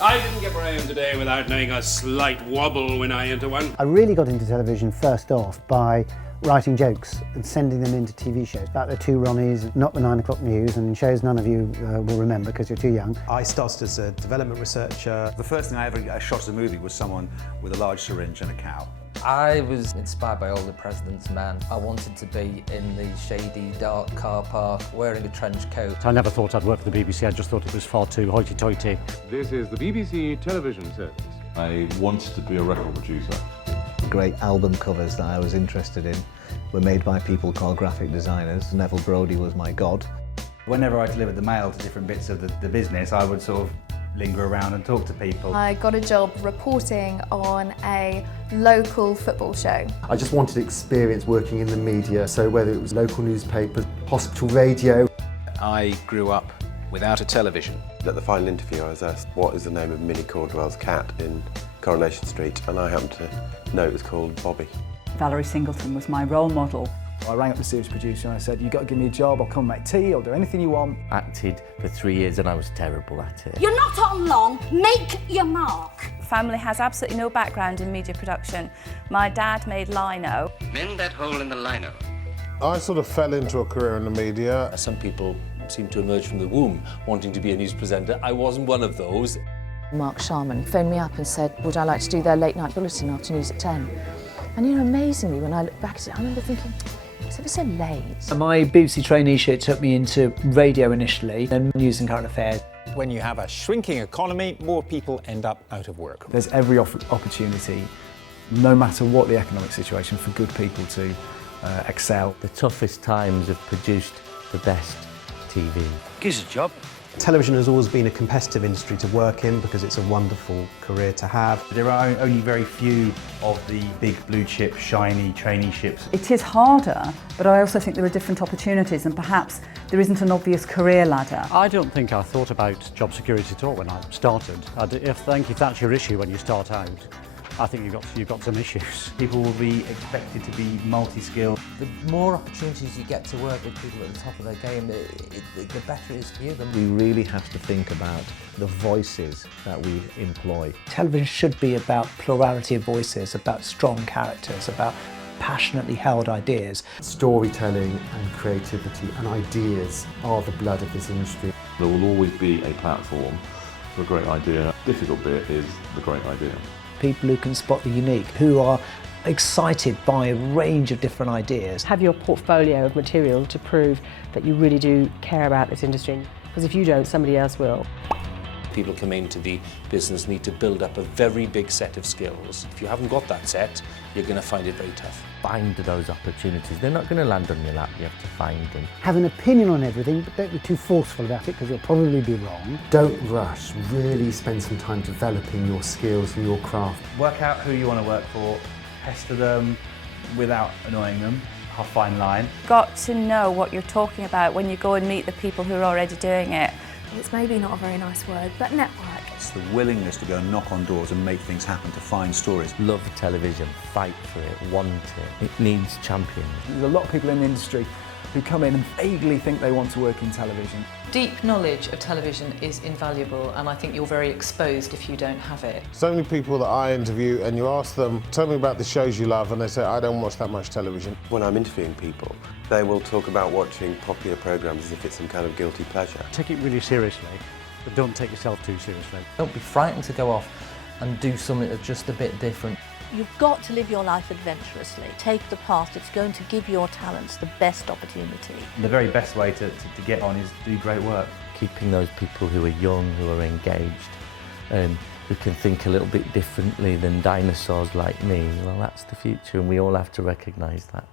I didn't get where I am today without knowing a slight wobble when I enter one. I really got into television first off by writing jokes and sending them into TV shows about the two Ronnies, Not the 9 o'clock news, and shows none of you will remember because you're too young. I started as a development researcher. The first thing I ever shot as a movie was someone with a large syringe and a cow. I was inspired by All the President's Man. I wanted to be in the shady, dark car park, wearing a trench coat. I never thought I'd work for the BBC, I just thought it was far too hoity-toity. This is the BBC television service. I wanted to be a record producer. Great album covers that I was interested in were made by people called graphic designers. Neville Brody was my god. Whenever I delivered the mail to different bits of the business, I would sort of linger around and talk to people. I got a job reporting on a local football show. I just wanted experience working in the media, so whether it was local newspapers, hospital radio. I grew up without a television. At the final interview I was asked what is the name of Minnie Caldwell's cat in Coronation Street, and I happened to know it was called Bobby. Valerie Singleton was my role model. I rang up the series producer and I said, you've got to give me a job, I'll come make tea, I'll do anything you want. Acted for 3 years and I was terrible at it. You're not on long, make your mark. Family has absolutely no background in media production. My dad made lino. Mend that hole in the lino. I sort of fell into a career in the media. Some people seem to emerge from the womb wanting to be a news presenter. I wasn't one of those. Mark Sharman phoned me up and said, would I like to do their late night bulletin after news at 10? And you know, amazingly, when I look back at it, I remember thinking, it's ever so late. My BBC traineeship took me into radio initially, then news and current affairs. When you have a shrinking economy, more people end up out of work. There's every opportunity, no matter what the economic situation, for good people to excel. The toughest times have produced the best TV. Gives a job. Television has always been a competitive industry to work in because it's a wonderful career to have. There are only very few of the big blue chip, shiny traineeships. It is harder, but I also think there are different opportunities and perhaps there isn't an obvious career ladder. I don't think I thought about job security at all when I started. I think if that's your issue when you start out, I think you've got some issues. People will be expected to be multi-skilled. The more opportunities you get to work with people at the top of their game, the better it is for you. We really have to think about the voices that we employ. Television should be about plurality of voices, about strong characters, about passionately held ideas. Storytelling and creativity and ideas are the blood of this industry. There will always be a platform for a great idea. The difficult bit is the great idea. People who can spot the unique, who are excited by a range of different ideas. Have your portfolio of material to prove that you really do care about this industry, because if you don't, somebody else will. People come into the business need to build up a very big set of skills. If you haven't got that set, you're going to find it very tough. Find those opportunities. They're not going to land on your lap, you have to find them. Have an opinion on everything, but don't be too forceful about it because you'll probably be wrong. Don't rush, really spend some time developing your skills and your craft. Work out who you want to work for, pester them without annoying them. A fine line. Got to know what you're talking about when you go and meet the people who are already doing it. It's maybe not a very nice word, but network. It's the willingness to go and knock on doors and make things happen, to find stories. Love television, fight for it, want it. It needs champions. There's a lot of people in the industry who come in and vaguely think they want to work in television. Deep knowledge of television is invaluable, and I think you're very exposed if you don't have it. So many people that I interview and you ask them, tell me about the shows you love, and they say, I don't watch that much television. When I'm interviewing people, they will talk about watching popular programmes as if it's some kind of guilty pleasure. Take it really seriously, but don't take yourself too seriously. Don't be frightened to go off and do something that's just a bit different. You've got to live your life adventurously. Take the path that's going to give your talents the best opportunity. The very best way to get on is do great work. Keeping those people who are young, who are engaged, who can think a little bit differently than dinosaurs like me, well, that's the future, and we all have to recognise that.